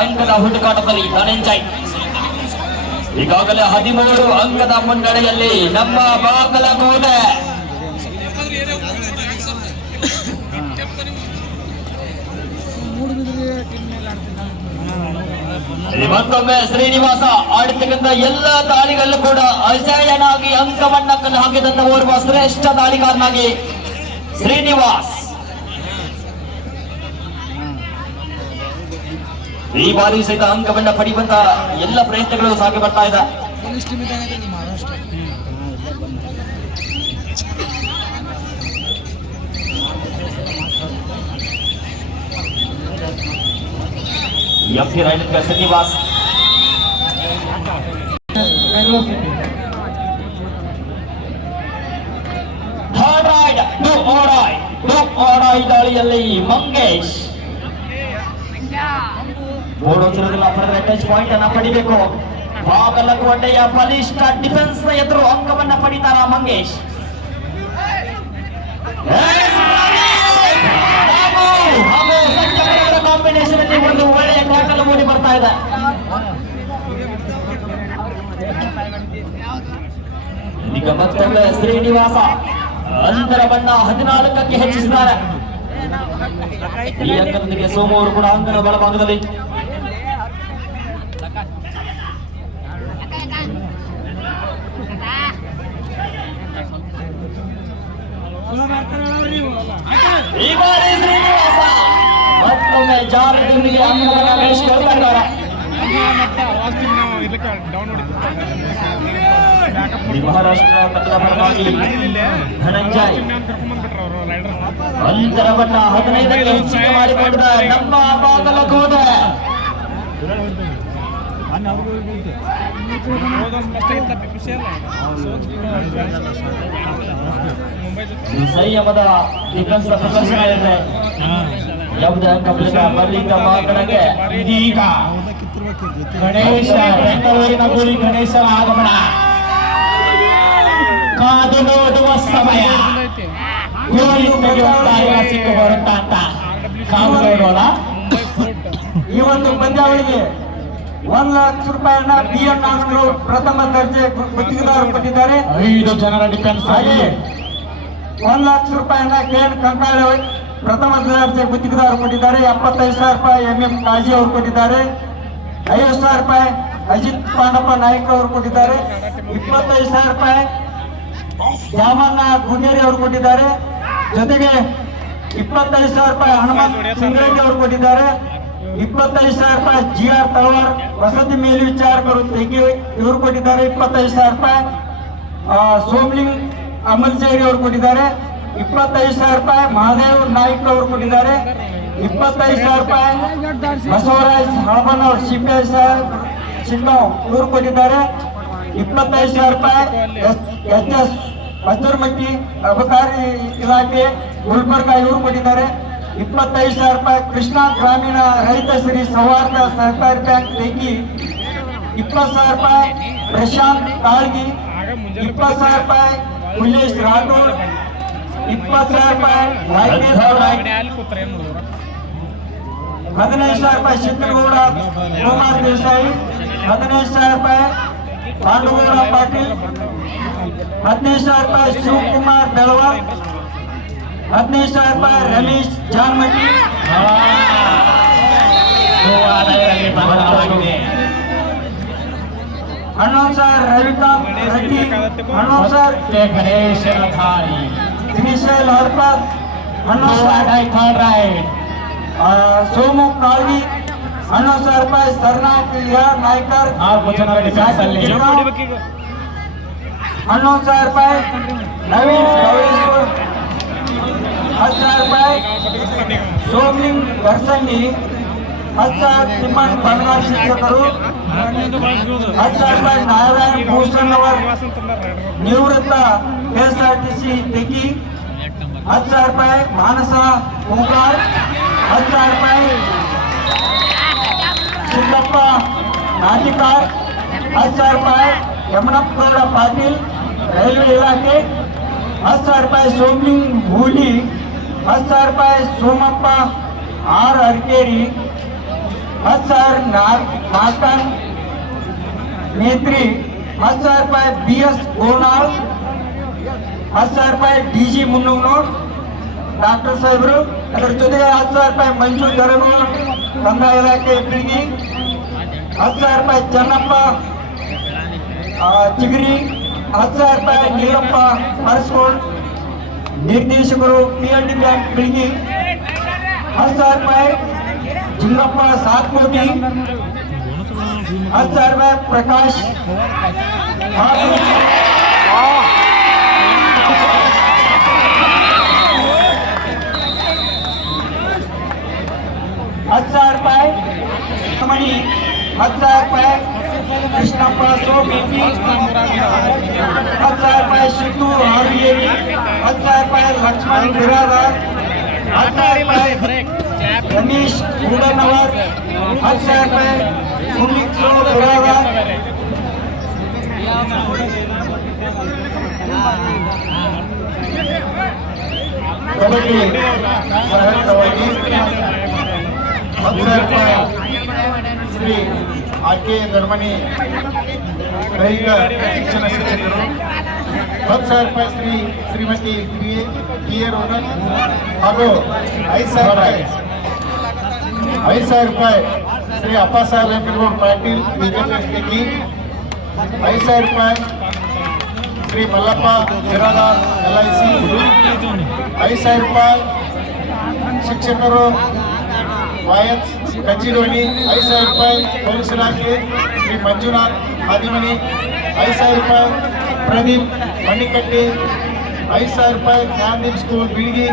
ಅಂಕದ ಹುಡುಕಾಟದಲ್ಲಿ ಧನಂಜಯ್ ಈಗಾಗಲೇ 13 ಅಂಕದ ಮುನ್ನಡೆಯಲ್ಲಿ ನಮ್ಮ ಬಾಗಲಕೋಟೆ. ಮತ್ತೊಮ್ಮೆ ಶ್ರೀನಿವಾಸ ಆಡತಕ್ಕಂಥ ಎಲ್ಲ ದಾಳಿಗಳಲ್ಲೂ ಕೂಡ ಅಜೇಯನಾಗಿ ಅಂಕವನ್ನ ಕಲ್ಲು ಹಾಕಿದಂತ ಓರ್ವ ಶ್ರೇಷ್ಠ ದಾಳಿಗಾರನಾಗಿ ಶ್ರೀನಿವಾಸ್ ಈ ಬಾರಿ ಸಹಿತ ಅಂಕವನ್ನ ಪಡೆಯುವಂತ ಎಲ್ಲ ಪ್ರಯತ್ನಗಳು ಸಾಗಿ ಬರ್ತಾ ಇದೆ. ಎಂಟಿ ರೈಟ್ ಶ್ರೀನಿವಾಸ್. ಥರ್ಡ್ ರೈಡ್ ದಾಳಿಯಲ್ಲಿ ಮಂಗೇಶ್ ಪಡೆದರೆ ಟಚ್ ಪಾಯಿಂಟ್ ಅನ್ನ ಪಡಿಬೇಕು. ಬಾಗಲಕೋಟೆಯ ಬಲಿಷ್ಠ ಡಿಫೆನ್ಸ್ ಎದುರು ಅಂಕವನ್ನ ಪಡಿತಾರ ಮಂಗೇಶ್. ಕಾಂಬಿನೇಷನ್ ಅಲ್ಲಿ ಒಂದು ಒಳ್ಳೆಯ ಟ್ಯಾಕಲ್ ಮೂಡಿ ಬರ್ತಾ ಇದೆ. ಈಗ ಮತ್ತೊಮ್ಮೆ ಶ್ರೀನಿವಾಸ ಅಂತರವನ್ನ 14ಕ್ಕೆ ಹೆಚ್ಚಿಸಿದ್ದಾರೆ. ಈ ಅಂಕದೊಂದಿಗೆ ಸೋಮವಾರ ಕೂಡ ಅಂಕದ ಬಲಭಾಗದಲ್ಲಿ ಈ ಬಾರಿ ಶ್ರೀನಿವಾಸ ಮತ್ತೊಮ್ಮೆ ಜಾರದೊಂದಿಗೆ ಅಂಕವನ್ನು ಗಳಿಸಿಕೊಳ್ತಾ ಇದ್ದಾರೆ. ಮಹಾರಾಷ್ಟ್ರ ತಂಡದ ಪರವಾಗಿ ಧನಂಜಯ್ ಅಂತರವನ್ನ 15ಕ್ಕೆ ಹೆಚ್ಚಿಗೆ ಮಾಡಿಕೊಂಡ ನಮ್ಮ ಬಾಗಲಕೋಟೆ. ಸಂಯಮದ ಡಿಫೆನ್ಸ್ ಪ್ರದರ್ಶನ ಇದೆ. ಯಾವುದೇ ಅಂಕ ಬರಲಿಕ್ಕ ಮಾತನಾಗೆ ಇದೀಗ ಗಣೇಶ ಬೆಂಗಳೂರಿನ ಗುರಿ ಗಣೇಶನ ಆಗಮನ ಕಾದು ನೋಡುವ ಸಮಯ. ಸಿಕ್ಕು ಬರುತ್ತಾ ಅಂತ ಕಾದು ನೋಡೋಣ. ಈ ಒಂದು ಪಂದ್ಯಾವಳಿಗೆ 1 ಲಕ್ಷ ರೂಪಾಯಿಯನ್ನ BN ನಾಗರು ಪ್ರಥಮ ದರ್ಜೆ ಗುತ್ತಿಗೆದಾರರು ಕೊಟ್ಟಿದ್ದಾರೆ. 5 ಜನರ ಡಿಫೆನ್ಸ್ ಹಾಗೆ 1 ಲಕ್ಷ ರೂಪಾಯಿಯನ್ನ KN ಕಂಕಾಳೆ ಪ್ರಥಮ ದರ್ಜೆ ಗುತ್ತಿಗೆದಾರರು ಕೊಟ್ಟಿದ್ದಾರೆ. 75,000 ರೂಪಾಯಿ MM ಕಾಜಿ ಅವರು ಕೊಟ್ಟಿದ್ದಾರೆ. 50,000 ರೂಪಾಯಿ ಅಜಿತ್ ಪಾಂಡಪ್ಪ ನಾಯ್ಕ ಅವರು ಕೊಟ್ಟಿದ್ದಾರೆ. 25,000 ರೂಪಾಯಿ ಜಾಮಣ್ಣ ಗುಂಗೇರಿ ಅವರು ಕೊಟ್ಟಿದ್ದಾರೆ. ಜೊತೆಗೆ 25,000 ರೂಪಾಯಿ ಹನುಮಂತ್ ಸಿಂಗ್ರೆಡ್ಡಿ ಅವರು ಕೊಟ್ಟಿದ್ದಾರೆ. 25,000 ರೂಪಾಯಿ GR ತಳವಾರ್ ವಸತಿ ಮೇಲ್ವಿಚಾರಕರು ತೆಗಿ ಇವರು ಕೊಟ್ಟಿದ್ದಾರೆ. 25,000 ರೂಪಾಯಿ ಸೋಮ್ಲಿಂಗ್ ಅಮಲ್ಚೇರಿ ಅವರು ಕೊಟ್ಟಿದ್ದಾರೆ. 25,000 ರೂಪಾಯಿ ಮಹಾದೇವ್ ನಾಯ್ಕ್ ಅವರು ಕೊಟ್ಟಿದ್ದಾರೆ. 25,000 ರೂಪಾಯಿ ಬಸವರಾಜ್ ಹಳಬಣ್ಣವ್ರು CPI ಸಿಂಗಾವ್ ಇವರು ಕೊಟ್ಟಿದ್ದಾರೆ. 25,000 ರೂಪಾಯಿ HS ಮದ್ದೂರ್ಮಟ್ಟಿ ಅಬಕಾರಿ ಇಲಾಖೆ ಗುಲ್ಬರ್ಗ ಇವರು ಕೊಟ್ಟಿದ್ದಾರೆ. 25,000 ರೂಪಾಯಿ ಕೃಷ್ಣ ಗ್ರಾಮೀಣ ರೈತ ಶ್ರೀ ಸೌಹಾರ್ದ ಸಹಕಾರಿ ಬ್ಯಾಂಕ್ ತೆಗಿ. 20,000 ರೂಪಾಯಿ ಪ್ರಶಾಂತ್ ಕಾಳ್ಗಿ. 20,000 ರೂಪಾಯಿ ಮುಲ್ಲೇಶ್ ರಾಠೋಡ್. 20,000 ರೂಪಾಯಿ 15,000 ರೂಪಾಯಿ ಶಿದ್ದಗೌಡ ಕುಮಾರ್ ದೇಸಾಯಿ. 15,000 ರೂಪಾಯಿ ಪಾಂಡುಗೌಡ ಪಾಟೀಲ್. 15,000 ರೂಪಾಯಿ ಶಿವಕುಮಾರ್ ಬೆಳವಾಲ್. 15,000 ರೂಪಾಯಿ ರಮೇಶ್ ಜಾನ್ಮಟ್ಟಿ. 11,000 ರವಿಕಾಂತ್ ರೆಡ್ಡಿ. 11,000 ಗಣೇಶ ಲಖಾರಿ. ಶ್ರೀಶೈಲ್ ಹರ್ಪಾಲ್. 11,000 ಸೋಮು ಕಾಳ್ಗಿ. 11,000 ರೂಪಾಯಿ ಸರ್ನಾಥ್ ನಾಯ್ಕರ್. 4 ಜನರ ಡಿಫೆನ್ಸ್ ಅಲ್ಲಿ 11,000 ರೂಪಾಯಿ ನವೀನ್ ಗೌರೇಶ್ವರ್. 10,000 ರೂಪಾಯಿ ಸೋಮ್ಲಿಂಗ್ ಗರ್ಸಂಗಿ. 10,000 ತಿಮ್ಮಣ್ಣ ಬಣಗಾರ್ ಶಿಕ್ಷಕರು. 10,000 ರೂಪಾಯಿ ನಾರಾಯಣ್ ಭೂಷಣ್ ಅವರ್ ನಿವೃತ್ತ KSRTC ತೆಗಿ. 10,000 ರೂಪಾಯಿ ಮಾನಸ ಹೂಗಾರ್. 10,000 ರೂಪಾಯಿ ಸಿದ್ದಪ್ಪ ನಾಟಿಕಾರ್. 10,000 ರೂಪಾಯಿ ಯಮನಪ್ಪಗೌಡ ಪಾಟೀಲ್ ರೈಲ್ವೆ ಇಲಾಖೆ. 10,000 ರೂಪಾಯಿ ಸೋಮ್ಲಿಂಗ್ ಹೂಲಿ. 10,000 ರೂಪಾಯಿ ಸೋಮಪ್ಪ ಆರ್ ಅರ್ಕೇರಿ. 10,000 ನಾಲ್ಕನ್ ನೇತ್ರಿ. 10,000 ರೂಪಾಯಿ BS ಗೋನಾಳ್. 10,000 ರೂಪಾಯಿ DG ಮುನ್ನೂರು ಡಾಕ್ಟರ್ ಸಾಹೇಬರು. ಅದರ ಜೊತೆಗೆ 10,000 ರೂಪಾಯಿ ಮಂಜು ದರಗೂರು ಕಂದಾಯ ಇಲಾಖೆ ಬಿಳಿಗಿ. 10,000 ರೂಪಾಯಿ ಚೆನ್ನಪ್ಪ ಚಿಗರಿ. 10,000 ರೂಪಾಯಿ ನೀಲಪ್ಪ ಪರಸ್ಕೋಡ್ ನಿರ್ದೇಶಕರು PND ಬ್ಯಾಂಕ್ ಬಿಳಿಗಿ. 10,000 ರೂಪಾಯಿ ಜಿಂಗಪ್ಪ ಸಾತ್ಕೋಟಿ. 10,000 ರೂಪಾಯಿ ಪ್ರಕಾಶ್. 10,000 ರೂಪಾಯಿ ಮಣಿ. 10,000 ರೂಪಾಯಿ ಕೃಷ್ಣಪ್ಪ ಸೋಬಿಪಿ. 10,000 ರೂಪಾಯಿ ಸಿದ್ದು ಹಾರಿಯೇರಿ. 10,000 ರೂಪಾಯಿ ಲಕ್ಷ್ಮಣ್ ಬಿರಾದಾರ್. 10,000 ರೂಪಾಯಿ ರಮೇಶ್ ಗೂಡನವರ್. 10,000 ರೂಪಾಯಿ ಸುಮಿತ್ಸೋ ಬಿರಾದಾರ್. ಕಬಡ್ಡಿ ಸಹಕಾರವಾಗಿ 10,000 ರೂಪಾಯಿ ಶ್ರೀ RK ದರ್ಮಣಿ ದೈಹಿಕ ಶಿಕ್ಷಣ ಶಿಕ್ಷಕರು. 10,000 ರೂಪಾಯಿ ಶ್ರೀಮತಿ PA ರೋನಕ್ ಹಾಗೂ 5,000 ರೂಪಾಯಿ ಶ್ರೀ ಅಪ್ಪ ಸಾಹೇಬ್ ವೆಂಕಟಗೌಡ ಪಾಟೀಲ್ ಬಿಜೆಪಿ. 5,000 ರೂಪಾಯಿ ಶ್ರೀ ಮಲ್ಲಪ್ಪ ಬಿರಾದಾರ್ LIC. 5,000 ರೂಪಾಯಿ ಶಿಕ್ಷಕರು ವಾಯಸ್ ಕಚ್ಚಿಡೋಣಿ 5,000 ರೂಪಾಯಿ ಪೊಲೀಸ್ ಇಲಾಖೆ ಶ್ರೀ ಮಂಜುನಾಥ್ ಹಾದಿಮನಿ 5,000 ರೂಪಾಯಿ ಪ್ರದೀಪ್ ಮಣ್ಣಿಕಟ್ಟಿ 5,000 ರೂಪಾಯಿ ಜ್ಞಾನದೀಪ್ ಸ್ಕೂಲ್ ಬೀಳ್ಗಿ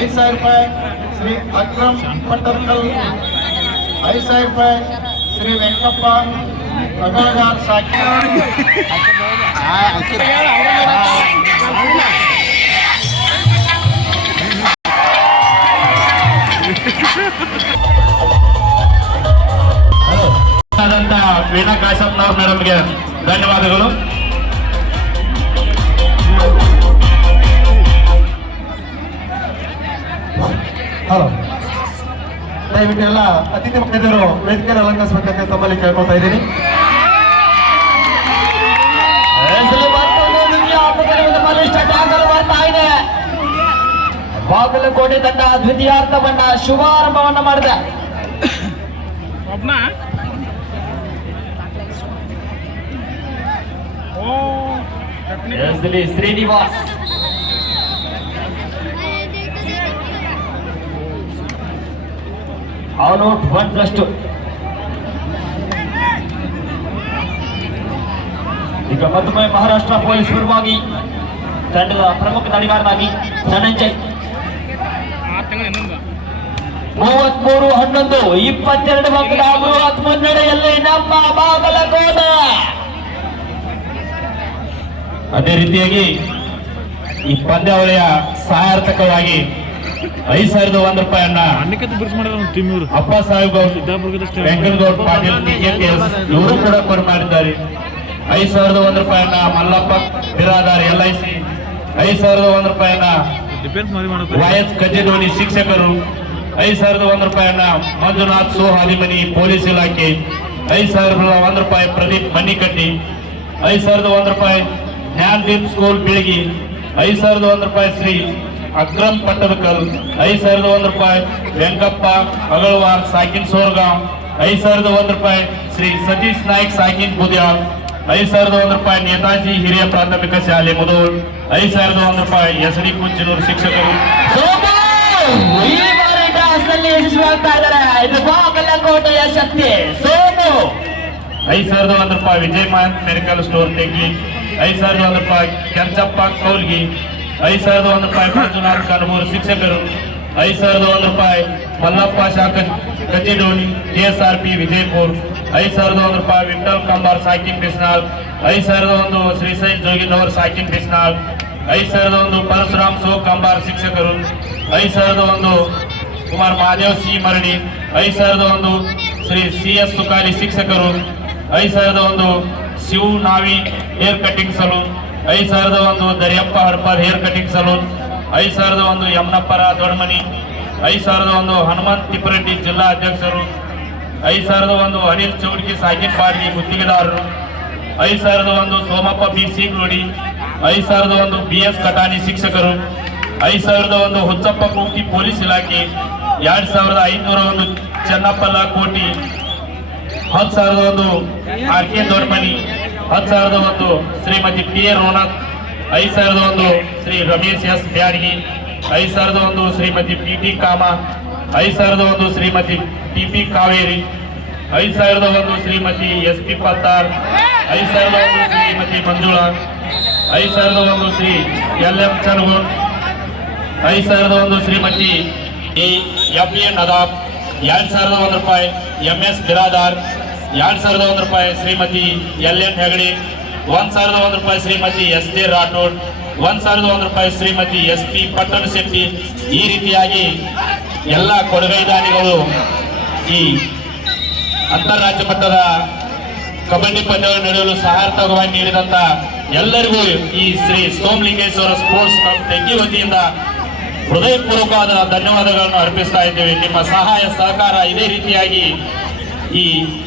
5,000 ರೂಪಾಯಿ ಶ್ರೀ ಅಕ್ರಮ್ ಪಟ್ಟರ್ಕಲ್ 5,000 ರೂಪಾಯಿ ಶ್ರೀ ವೆಂಕಪ್ಪ ಅಗಲಗಾರ್ ಸಾಕಿ ವೀಣಾ ಕಾಶಪ್ಪನವ್ರ ಮೇಡಮ್ಗೆ ಧನ್ಯವಾದಗಳು. ಹಲೋ, ದಯವಿಟ್ಟು ಎಲ್ಲ ಅತಿಥಿ ಮುಖ್ಯರು ವೇದಿಕೆಯನ್ನು ಅಲಂಕರಿಸಬೇಕಂತ ತಮ್ಮಲ್ಲಿ ಕೇಳ್ಕೊತಾ ಇದ್ದೀನಿ. ಬರ್ತಾ ಇದೆ. ಬಾಗಲಕೋಟೆ ತಂಡ ದ್ವಿತೀಯಾರ್ಧವನ್ನ ಶುಭಾರಂಭವನ್ನ ಮಾಡಿದೆ. Srinivas all out 1+2. ಈಗ ಮತ್ತೊಮ್ಮೆ ಮಹಾರಾಷ್ಟ್ರ ಪೊಲೀಸ್ ಪರವಾಗಿ ತಂಡದ ಪ್ರಮುಖ ದಾಳಿಗಾರನಾಗಿ ಧನಂಜಯ್ 33-11 ಮಕ್ಕಳ ಬೃಹತ್ ಮುನ್ನಡೆಯಲ್ಲಿ ನಮ್ಮ ಬಾಗಲಕೋಟೆ. ಅದೇ ರೀತಿಯಾಗಿ ಈ ಪಂದ್ಯಾವಳಿಯ ಸಹಾರ್ಥಕವಾಗಿ 5,001 ರೂಪಾಯಿಯನ್ನ ಅಪ್ಪ ಸಾಹೇಬ್ ವೆಂಕಟಗೌಡ ಪಾಟೀಲ್ TKPS ಇವರು ಕೂಡ ಕೊಡು ಮಾಡಿದ್ದಾರೆ. 5,001 ರೂಪಾಯಿಯನ್ನ ಮಲ್ಲಪ್ಪ ಬಿರಾದಾರ್ LIC, 5,001 ರೂಪಾಯಿಯನ್ನ ವಾಯಸ್ ಕಜ್ಜಿಡೋಣಿ ಶಿಕ್ಷಕರು, 5,001 ರೂಪಾಯಿಯನ್ನ ಮಂಜುನಾಥ್ ಹಾದಿಮನಿ ಪೊಲೀಸ್ ಇಲಾಖೆ, 5,001 ರೂಪಾಯಿ ಪ್ರದೀಪ್ ಮಣ್ಣಿಕಟ್ಟಿ, 5,001 ರೂಪಾಯಿ ಜ್ಞಾನದೀಪ್ ಸ್ಕೂಲ್ ಬೀಳ್ಗಿ, 5,001 ರೂಪಾಯಿ ಶ್ರೀ ಅಕ್ರಮ್ ಪಟ್ಟದಕಲ್, 5,001 ರೂಪಾಯಿ ವೆಂಕಪ್ಪ ಅಗಳವಾರ್ ಸಾಕಿನ್ ಸೋರ್ಗಾಂವ್, 5,001 ರೂಪಾಯಿ ಶ್ರೀ ಸತೀಶ್ ನಾಯ್ಕ್ ಸಾಕಿನ್ ಬುದ್ಯಾಳ್, 5,001 ರೂಪಾಯಿ ನೇತಾಜಿ ಹಿರಿಯ ಪ್ರಾಥಮಿಕ ಶಾಲೆ ಮುದೋಳ್, 5,001 ರೂಪಾಯಿ SD ಕುಂಚನೂರು ಶಿಕ್ಷಕರು. ಯಶಸ್ವಿಯಾಗ್ತಾ ಇದ್ದಾರೆ. ಇದು ಬಾಗಲಕೋಟೆಯ ಶಕ್ತಿ ಸೋಮು. 5,001 ರೂಪಾಯಿ ವಿಜಯ್ ಮಹಂತ್ ಮೆಡಿಕಲ್ ಸ್ಟೋರ್ ತೆಗ್ಲಿ, 5,001 ರೂಪಾಯಿ ಕೆಂಚಪ್ಪ ಕೌಲ್ಗಿ, 5,001 ರೂಪಾಯಿ ಮಂಜುನಾಥ್ ಕನಬೂರು ಶಿಕ್ಷಕರು, 5,001 ರೂಪಾಯಿ ಮಲ್ಲಪ್ಪ ಶಾಖ ಕಚ್ಚಿಡೋಣಿ KSRP ವಿಜಯಪುರ್, 5,001 ರೂಪಾಯಿ ವಿಠಲ್ ಕಂಬಾರ್ ಸಾಕಿನ್ ಬಿಸ್ನಾಳ್, 5,001 ಶ್ರೀಸೈ ಜೋಗಿನವರ್ ಸಾಕಿನ್ ಬಿಸ್ನಾಳ್, 5,001 ಪರಶುರಾಮ್ ಸೋ ಕಂಬಾರ್ ಶಿಕ್ಷಕರು, 5,001 ಕುಮಾರ್ ಮಹಾದೇವ್ ಸಿ ಮರಡಿ, 5,001 ಶ್ರೀ CS ಸುಕಾಲಿ ಶಿಕ್ಷಕರು, 5,001 Shiv Navi hair cutting salon, 5,001 Dariyappa Harpar hair cutting salon, 5,001 ಯಮನಪ್ಪರ ದೊಡ್ಮನಿ, 5,001 ಹನುಮಂತ್ ತಿಪ್ಪರೆಡ್ಡಿ ಜಿಲ್ಲಾ ಅಧ್ಯಕ್ಷರು, 5,001 ಅನಿಲ್ ಚೌಡ್ಕಿ ಸಾಕಿನ್ ಬಾಡ್ಗಿ ಗುತ್ತಿಗೆದಾರರು, 5,001 ಸೋಮಪ್ಪ ಬಿ ಸೀಗ್ರೋಡಿ, 5,001 BS ಕಟಾನಿ ಶಿಕ್ಷಕರು, 5,001 ಹುಚ್ಚಪ್ಪ ಕೂಟಿ ಪೊಲೀಸ್ ಇಲಾಖೆ, 2,501 ಚೆನ್ನಪ್ಪಲ ಕೋಟಿ, 10,001 RK Dodmani, 10,001 Shrimati PA ರೋನಕ್, 5,001 Shri Ramesh S Byadgi, 5,001 Shrimati PT ಕಾಮ, 5,001 Shrimati TP Kaveri, 5,001 Shrimati SP Pattar, 5,001 Shrimati Manjula, 5,001 Shri LM ಚನಗೂರ್, 5,001 Shrimati FA Nadab, 2,001 ರೂಪಾಯಿ MS ಬಿರಾದಾರ್, 2,001 ರೂಪಾಯಿ ಶ್ರೀಮತಿ LN ಹೆಗಡೆ, 1,001 ರೂಪಾಯಿ ಶ್ರೀಮತಿ SJ ರಾಠೋಡ್, 1,001 ರೂಪಾಯಿ ಶ್ರೀಮತಿ SP ಪಟ್ಟಣ ಶೆಟ್ಟಿ. ಈ ರೀತಿಯಾಗಿ ಎಲ್ಲ ಕೊಡುಗೈದಾನಿಗಳು ಈ ಅಂತಾರಾಜ್ಯ ಮಟ್ಟದ ಕಬಡ್ಡಿ ಪಂದ್ಯಗಳು ನಡೆಯಲು ಸಹಾಯಕವಾಗಿ ನೀಡಿದಂತ ಎಲ್ಲರಿಗೂ ಈ ಶ್ರೀ ಸೋಮಲಿಂಗೇಶ್ವರ ಸ್ಪೋರ್ಟ್ಸ್ ಕ್ಲಬ್ ತೆಗ್ಗಿ ವತಿಯಿಂದ ಹೃದಯಪೂರ್ವಕವಾದ ಧನ್ಯವಾದಗಳನ್ನು ಅರ್ಪಿಸ್ತಾ ಇದ್ದೇವೆ. ನಿಮ್ಮ ಸಹಾಯ ಸಹಕಾರ ಇದೇ ರೀತಿಯಾಗಿ ಈ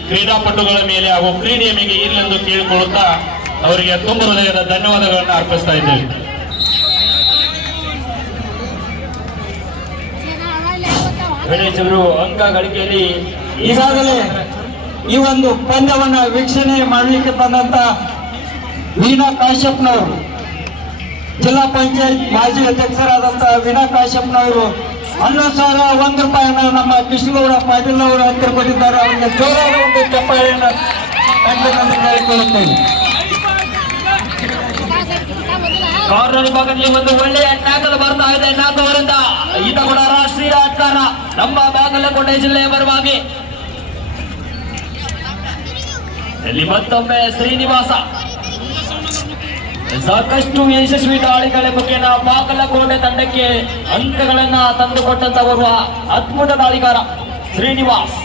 ಕ್ರೀಡಾಪಟುಗಳ ಮೇಲೆ ಹಾಗೂ ಕ್ರೀಡೆಯ ಮೇಲೆ ಇರಲೆಂದು ಕೇಳಿಕೊಳ್ಳುತ್ತಾ ಅವರಿಗೆ ತುಂಬ ಹೃದಯದ ಧನ್ಯವಾದಗಳನ್ನು ಅರ್ಪಿಸ್ತಾ ಇದ್ದೇವೆ. ಗಣೇಶ್ ಅವರು ಅಂಕ ಗಳಿಕೆಯಲ್ಲಿ ಈಗಾಗಲೇ ಈ ಒಂದು ಪಂದ್ಯವನ್ನ ವೀಕ್ಷಣೆ ಮಾಡಲಿಕ್ಕೆ ಬಂದಂತ ವೀಣಾ ಕಾಶ್ಯಪ್ನವರು, ಜಿಲ್ಲಾ ಪಂಚಾಯತ್ ಮಾಜಿ ಅಧ್ಯಕ್ಷರಾದಂತಹ ವೀಣಾ ಕಾಶ್ಯಪ್ನವರು 11,001 ನಮ್ಮ ಕೃಷ್ಣಗೌಡ ಪಾಟೀಲ್ ಅವರು ಹತ್ತಿರ ಕೊಟ್ಟಿದ್ದಾರೆ. ಅವರಿಗೆ ಜೋರಾದ ಒಂದು ಚಪ್ಪಾಳೆಯನ್ನು ಕಟ್ಟಬೇಕಂತ ಕೇಳಿಕೊಳ್ಳುತ್ತೇನೆ. ಕಾರ್ನರ್ ಭಾಗದಲ್ಲಿ ಒಂದು ಒಳ್ಳೆಯ ಟ್ಯಾಕಲ್ ಬರ್ತಾ ಇದೆ ನಾಲ್ಕವರಿಂದ. ಈತ ಕೂಡ ರಾಷ್ಟ್ರೀಯ ಆಟಗಾರ ನಮ್ಮ ಬಾಗಲಕೋಟೆ ಜಿಲ್ಲೆಯ ಪರವಾಗಿ. ಇಲ್ಲಿ ಮತ್ತೊಮ್ಮೆ ಶ್ರೀನಿವಾಸ ಸಾಕಷ್ಟು ಯಶಸ್ವಿ ದಾಳಿಗಳ ಮುಖೇನ ಬಾಗಲಕೋಟೆ ತಂಡಕ್ಕೆ ಅಂಕಗಳನ್ನ ತಂದುಕೊಟ್ಟಂತ ಬರುವ ಅದ್ಭುತ ದಾಳಿಗಾರ ಶ್ರೀನಿವಾಸ್.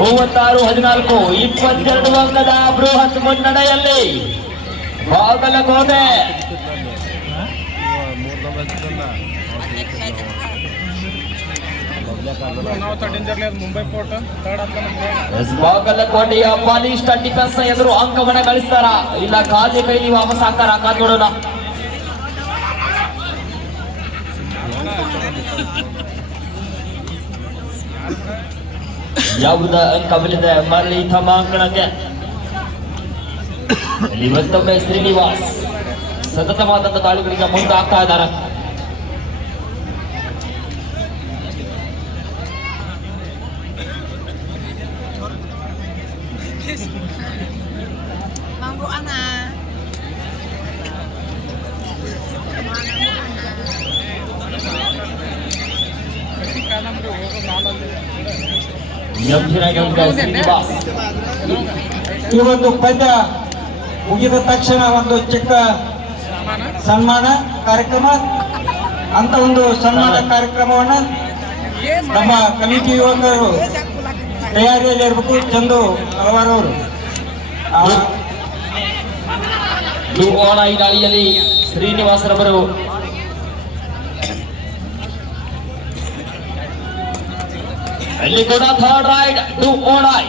36-14 22 ಅಂಕದ ಬೃಹತ್ ಮುನ್ನಡೆಯಲ್ಲಿ ಬಾಗಲಕೋಟೆ. ಬಾಗಲಕೋಟೆಯ ಬಲಿಷ್ಠ ಡಿಫೆನ್ಸ್ ಎದುರು ಅಂಕವನ್ನ ಗಳಿಸ್ತಾರ ಇಲ್ಲ ಖಾಲಿ ಕೈಲಿ ವಾಪಸ್ ಹಾಕ್ತಾರ ಕಾದ್ ನೋಡೋಣ. ಯಾವುದ ಅಂಕ ಬಲಿದೆ ಮರಳಿ ತಮ್ಮ ಅಂಕಣಕ್ಕೆ. ಇಲ್ಲಿ ಮತ್ತೊಮ್ಮೆ ಶ್ರೀನಿವಾಸ್ ಸತತವಾದಂತ ದಾಳಿಗಳಿಗೆ ಮುಂದೆ ಆಗ್ತಾ ಇದ್ದಾರೆ. ಶ್ರೀನಿವಾಸ್ ಈ ಒಂದು ಪಂದ್ಯ ಮುಗಿದ ತಕ್ಷಣ ಒಂದು ಚಿಕ್ಕ ಸನ್ಮಾನ ಕಾರ್ಯಕ್ರಮ ಅಂತ ಒಂದು ಸನ್ಮಾನ ಕಾರ್ಯಕ್ರಮವನ್ನು ನಮ್ಮ ಕಮಿಟಿ ಯುವಕರು ತಯಾರಿಯಲ್ಲಿ ಇರಬೇಕು. ಚಂದು ಹಲವಾರವರು ಈ ದಾಳಿಯಲ್ಲಿ ಶ್ರೀನಿವಾಸರವರು ಅಲ್ಲಿ ಕೂಡ ಥರ್ಡ್ ರೈಡ್ ಟು ಓಡಾಯ್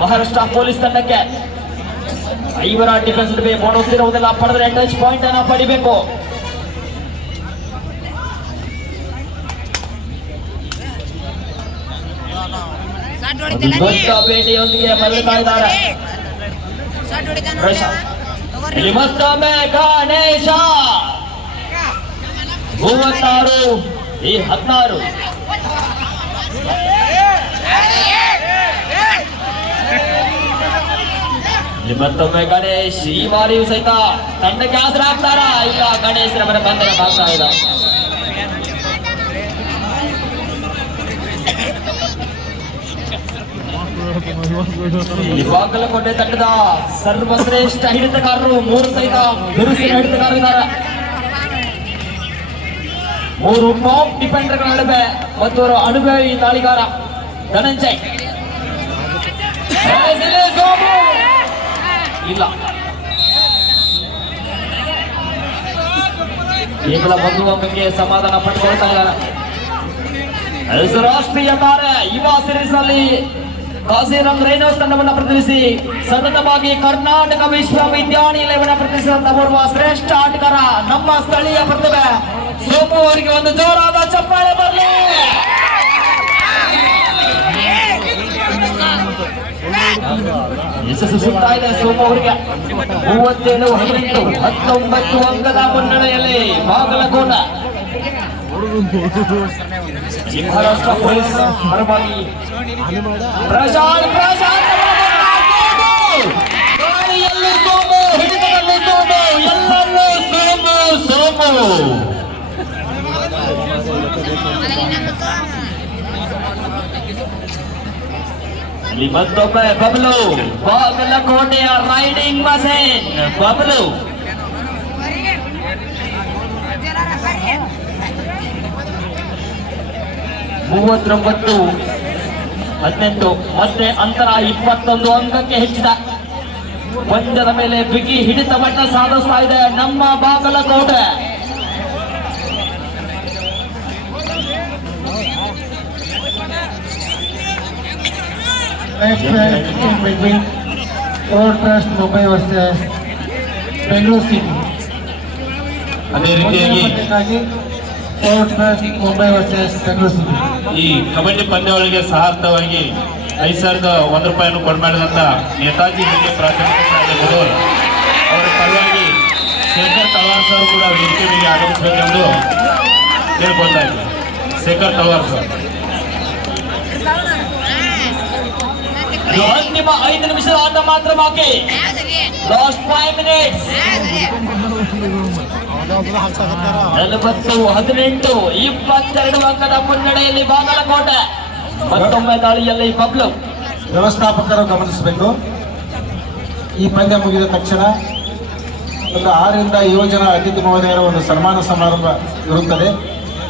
ಮಹಾರಾಷ್ಟ್ರ ಪೊಲೀಸ್ ತಂಡಕ್ಕೆ 5 ಡಿಫೆನ್ಸ್ ಬೋನಸ್ ಇರುವುದಿಲ್ಲ. ಪಡೆದರೆ ಟಚ್ ಪಾಯಿಂಟ್ ಅನ್ನ ಪಡಿಬೇಕು. ದೊಡ್ಡ ಬೇಟೆಯೊಂದಿಗೆ ಮರಳುತ್ತಾ ಇದ್ದಾರೆ. ಇಲ್ಲಿ ಮತ್ತೊಮ್ಮೆ ಗಣೇಶ 36-16 ಮತ್ತೊಮ್ಮೆ ಗಣೇಶ್ ಈ ಬಾರಿಯೂ ಸಹಿತ ತಂಡಕ್ಕೆ ಆಸರ ಆಗ್ತಾರ ಇಲ್ಲ ಗಣೇಶರವರ ಬಂಧನ ಆಗ್ತಾ ಇದೆ. ಇಲ್ಲಿ ಬಾಗಲಕೋಟೆ ತಂಡದ ಸರ್ವಶ್ರೇಷ್ಠ ಹಿಡಿತಗಾರರು 3 ಸಹಿತ ಬಿರುಸಿನ ಹಿಡಿತಗಾರರಿದ್ದಾರೆ. 3 ಟಾಪ್ ಡಿಫೆಂಡರ್ಗಳ ನಡುವೆ ಮತ್ತು ಅನುಭವಿ ದಾಳಿಗಾರ ಧನಂಜಯ್. ಇಲ್ಲ ಕೇವಲ ಒಂದು ಅಂಕಕ್ಕೆ ಸಮಾಧಾನ ಪಡೆದುಕೊಳ್ತಾ ಇದ್ದಾರೆ. ರಾಷ್ಟ್ರೀಯ ತಾರೆ ಯುವ ಸೀರೀಸ್ ನಲ್ಲಿ ಕಾಸಿರಂ ರೈನೋಸ್ ತಂಡವನ್ನು ಪ್ರತಿನಿಧಿಸಿ ಸತತವಾಗಿ ಕರ್ನಾಟಕ ವಿಶ್ವವಿದ್ಯಾನಿಲಯವನ್ನು ಪ್ರತಿನಿಧಿಸಿದಂತ ಓರ್ವ ಶ್ರೇಷ್ಠ ಆಟಗಾರ ನಮ್ಮ ಸ್ಥಳೀಯ ಪ್ರತಿಭೆ ಸೋಮು ಅವರಿಗೆ ಒಂದು ಜೋರಾದ ಚಪ್ಪಾಳೆ ಬರಲಿ. ಯಶಸ್ಸು ಸಿಗ್ತಾ ಇದೆ ಸೋಮು ಅವರಿಗೆ. 37-19 ಅಂಕದ ಮುನ್ನಡೆಯಲ್ಲಿ ಬಾಗಲಕೋಟೆ. ಮಹಾರಾಷ್ಟ್ರ ಪೊಲೀಸ್ ಪರವಾಗಿ ಪ್ರಶಾಂತ್ ಗಾಳಿಯಲ್ಲಿ ಸೋಮು, ಹಿಡಿತದಲ್ಲಿ ಸೋಮು, ಎಲ್ಲರಲ್ಲೂ ಸೋಮು. ಅಲ್ಲಿ ಮತ್ತೊಮ್ಮೆ ಬಬ್ಲು, ಬಾಗಲಕೋಟೆಯ ರೈಡಿಂಗ್ ಮಷೀನ್ ಬಬ್ಲು. ಮೂವತ್ತೊಂಬತ್ತು 18 ಮತ್ತೆ ಅಂತರ 21 ಅಂಕಕ್ಕೆ ಹೆಚ್ಚಿದ ಪಂದ್ಯದ ಮೇಲೆ ಬಿಗಿ ಹಿಡಿತವನ್ನು ಸಾಧಿಸ್ತಾ ಇದೆ ನಮ್ಮ ಬಾಗಲಕೋಟೆ. Mumbai versus Bengaluru city. ಅದೇ ರೀತಿಯಾಗಿ ಮುಂಬೈ ವರ್ಸಸ್ ಬೆಂಗಳೂರು ಸಿಟಿ. ಈ ಕಬಡ್ಡಿ ಪಂದ್ಯಾವಳಿಗೆ ಸಹಾರ್ಥವಾಗಿ 5,001 ರೂಪಾಯಿಯನ್ನು ಕೊಡಮಾಡಿದಂಥ ನೇತಾಜಿ ಹಿರಿಯ ಪ್ರಾಥಮಿಕ ಶಾಲೆ ಮುಧೋಲ್ ಅವರ ಪರವಾಗಿ ಶೇಖರ್ ತಳವಾರ್ ಸರ್ ಕೂಡ ವೇದಿಕೆ ಮೇಲೆ ಆಗಮಿಸಬೇಕೆಂದು ಕೇಳ್ಕೊಳ್ತಾ ಇದ್ದೆ. ಶೇಖರ್ ತಳವಾರ್ ಸರ್. ಅಂತಿಮ 5 ನಿಮಿಷದ ಆಟ ಮಾತ್ರ ಬಾಕಿ. Last 5 minutes. 40-18 22 ಅಂಕದ ಮುನ್ನಡೆಯಲ್ಲಿ ಬಾಗಲಕೋಟೆ. ಮತ್ತೊಮ್ಮೆ ದಾಳಿಯಲ್ಲಿ ಬಬ್ಲು. ವ್ಯವಸ್ಥಾಪಕರು ಗಮನಿಸಬೇಕು. ಈ ಪಂದ್ಯ ಮುಗಿದ ತಕ್ಷಣ ಒಂದು 6ರಿಂದ 7 ಜನ ಅತಿಥಿ ಮಹೋದಯರ ಒಂದು ಸನ್ಮಾನ ಸಮಾರಂಭ ಇರುತ್ತದೆ.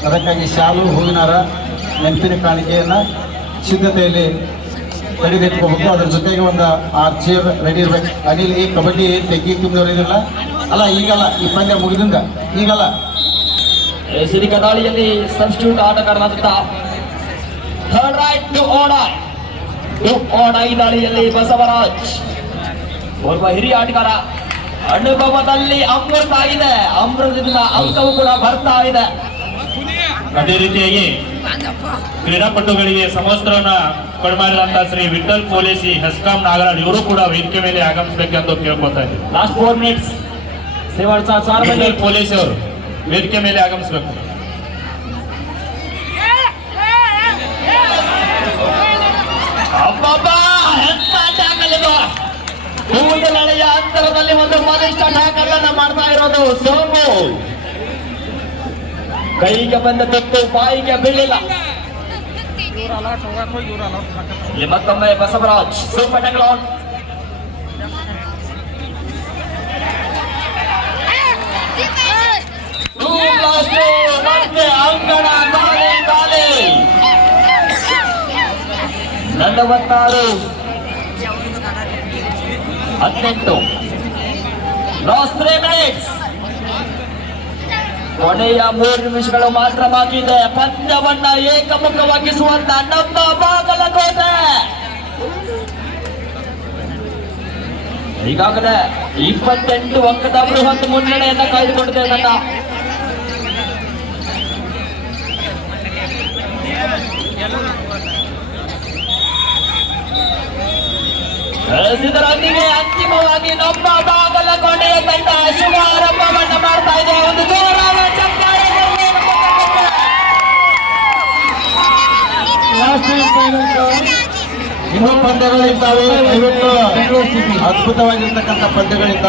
ಅದಕ್ಕಾಗಿ ಶಾಲು, ಹೂವಿನಾರ, ನೆನಪಿನ ಕಾಣಿಕೆಯನ್ನು ಸಿದ್ಧತೆಯಲ್ಲಿ ತೆಗೆದಿಟ್ಕೋಬೇಕು. ಅದ್ರ ಜೊತೆಗೆ ಒಂದು 6 ಚೇರ್ ರೆಡಿ ಇರ್ಬೇಕು. ಅನಿಲ್, ಈ ಕಬಡ್ಡಿ ತೆಗಿ ತುಂಬಿದವರು ಇದಿಲ್ಲ ಅಲ್ಲ, ಈಗಲ್ಲ, ಈ ಪಂದ್ಯ ಮುಗಿದಿಂದ ಈಗಲ್ಲ. ಸಿರಿಕ ದಾಳಿಯಲ್ಲಿ ಸಬ್ಸ್ಟಿಟ್ಯೂಟ್ ಆಟಗಾರನಾದಂತ ಥರ್ಡ್ ರೈಟ್ ಟು ಓಡಾಯ್ ದಾಳಿಯಲ್ಲಿ ಬಸವರಾಜ್ ಓರ್ವ ಹಿರಿಯ ಆಟಗಾರ. ಅನುಭವದಲ್ಲಿ ಅಮೃತ ಇದೆ, ಅಮೃತದಿಂದ ಅಂಕವು ಕೂಡ ಬರ್ತಾ ಇದೆ. ಅದೇ ರೀತಿಯಾಗಿ ಕ್ರೀಡಾಪಟುಗಳಿಗೆ ಸಮವಸ್ತ್ರವನ್ನ ಕೊಡಮಾಡಿದಂತ ಶ್ರೀ ವಿಠಲ್ ಪೊಲೀಸಿ, ಹೆಸ್ಕಾಂ ನಾಗರಾಜ್ ಇವರು ಕೂಡ ವೇದಿಕೆ ಮೇಲೆ ಆಗಮಿಸಬೇಕೆಂದು ಕೇಳ್ಕೊತಾ ಇದ್ದೀವಿ. Last 4 minutes. ವಿಠಲ್ ಪೊಲೀಸ್ ಅವರು ವೇದಿಕೆ ಮೇಲೆ ಆಗಮಿಸಬೇಕು. ಅಬ್ಬಬ್ಬಾ, ಎಂತ ಟ್ಯಾಕಲ್ ಇದು! ಕೂದಲೆಳೆಯ ಅಂತರದಲ್ಲಿ ಒಂದು ಬಲಿಷ್ಠ ಟ್ಯಾಕಲ್ ಅನ್ನ ಮಾಡ್ತಾ ಇರೋದು ಸೋಮು. ಕೈಗೆ ಬಂದ ತುತ್ತು ಬಾಯಿಗೆ ಬೀಳಿಲ್ಲ. ಇಲ್ಲಿ ಮತ್ತೊಮ್ಮೆ ಬಸವರಾಜ್ ಸೂಪರ್ ಟ್ಯಾಕಲ್ ಆನ್. ಮತ್ತೆ ಅಂಕಣ ಗಾಳಿ 46-18. Last 3 minutes. ಕೊನೆಯ 3 ನಿಮಿಷಗಳು ಮಾತ್ರ ಬಾಕಿ ಇದೆ. ಪಂದ್ಯವನ್ನ ಏಕಮುಖವಾಗಿಸುವಂತ ನಮ್ಮ ಬಾಗಲಕೋಟೆ ಈಗಾಗಲೇ 28 ಅಂಕದ ಬೃಹತ್ ಮುನ್ನಡೆಯನ್ನ ಕಾಯ್ದುಕೊಂಡಿದೆ. ನನ್ನ ಇದರೊಂದಿಗೆ ಅಂತಿಮವಾಗಿ ನಮ್ಮ ಬಾಗಲಕೋಟೆಯ ತಂಡ ಶುಭಾರಂಭವನ್ನ ಮಾಡ್ತಾ ಇದೆ. ಒಂದು ಜೋರಾದ ಚಪ್ಪಾಳೆ. ಇನ್ನೂ ಪಂದ್ಯಗಳಿದ್ದಾವೆ. ದಯವಿಟ್ಟು ಅದ್ಭುತವಾಗಿರ್ತಕ್ಕಂಥ ಪಂದ್ಯಗಳಿದ್ದಾವೆ.